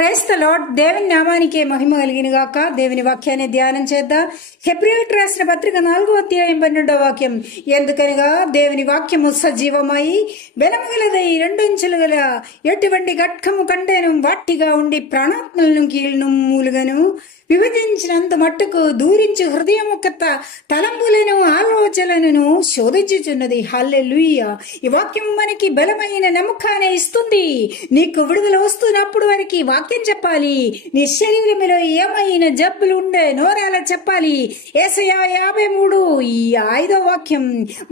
Praise the lord. దేవుని నామానికే మహిమ కలిగిన గాక. దేవుని వాక్యాన్ని ధ్యానం చేద్దాం. హెబ్రీయులకు రాసిన పత్రిక 4వ అధ్యాయం 12వ వాక్యం. ఎందుకనగా దేవుని వాక్యము సజీవమై బలముగలదై రెండంచులు గల ఎటువంటి గట్కము కంటేను వాటిగా ఉండి ప్రాణాత్మలను కీళ్ళను మూలుగను విభజించినంత మట్టుకు దూరించి హృదయము తలంబులను ఆలోచనలను శోధించుచున్నది. హల్లెలూయా. ఈ వాక్యం మనకి బలమైన నమ్మకాన్ని ఇస్తుంది. నీకు విడుదల వస్తున్నప్పుడు వారికి వాక్యం చెప్పాలి. నీ శరీరంలో ఏమైనా జబ్బులు ఉండే నోరాల చెప్పాలి. యేసయ్య 53 ఈ 5వ వాక్యం,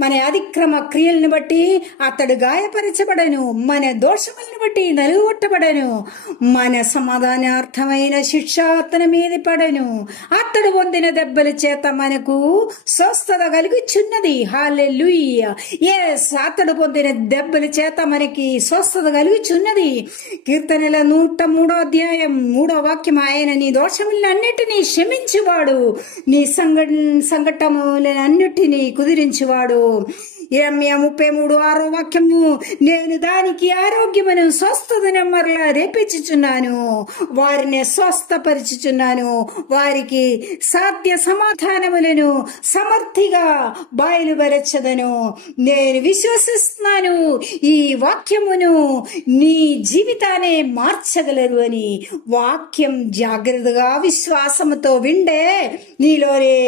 మన అతిక్రమ క్రియలను బట్టి అతడు గాయపరచబడను, మన దోషములను బట్టి నలుగొట్టబడను, మన సమాధానార్థమైన శిక్ష అతని మీద పడను, అతడు పొందిన దెబ్బల చేత మనకు స్వస్థత కలుగుచున్నది. హల్లెలూయా. yes, అతడు పొందిన దెబ్బల చేత మనకి స్వస్థత కలుగుచున్నది. కీర్తనల 103వ అధ్యాయం 3వ వాక్యం, ఆయన నీ దోషములన్నిటినీ క్షమించువాడు, నీ సంకటములన్నిటినీ కుదిరించువాడు. యెర్మయా 33:6వ వాక్యము, నేను దానికి ఆరోగ్యమును స్వస్థతను మరలా రేపించుచున్నాను, వారిని స్వస్థపరిచుచున్నాను, వారికి సాధ్య సమాధానములను సమర్థిగా బయలుపరచదను. నేను విశ్వసిస్తున్నాను ఈ వాక్యమును నీ జీవితాన్ని మార్చగలరు అని. వాక్యం జాగ్రత్తగా విశ్వాసముతో విండే నీలోనే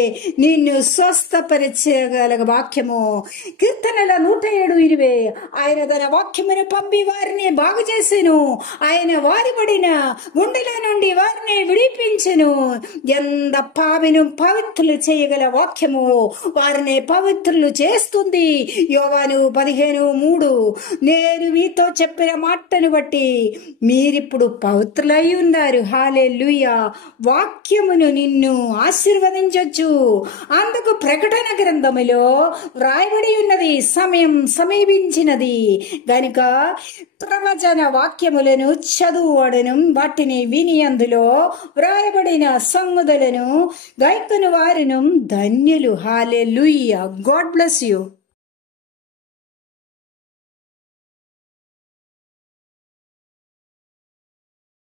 నిన్ను స్వస్థపరచగల వాక్యము. కీర్తనల 107:20, ఆయన తన వాక్యమును పంపి వారిని బాగు చేసెను, ఆయన వారి పడిన గుండెల నుండి వారిని విడిపించెను. ఎంత పావిను పవిత్రులు చేయగల వాక్యము వారిని పవిత్రులు చేస్తుంది. యోహాను 15:3, నేను మీతో చెప్పిన మాటను బట్టి మీరిప్పుడు పవిత్రులై ఉన్నారు. హల్లెలూయా. వాక్యమును నిన్ను ఆశీర్వదించొచ్చు. అందుకు ప్రకటన గ్రంథములో రాయబడి ఉన్నది, సమయం సమీపించినది గనుక ప్రవచన వాక్యములను చదువువాడను, వాటిని విని అందులో వ్రాయబడిన సంగతులను గైకొను వారును ధన్యులు. హల్లెలూయా. God bless you.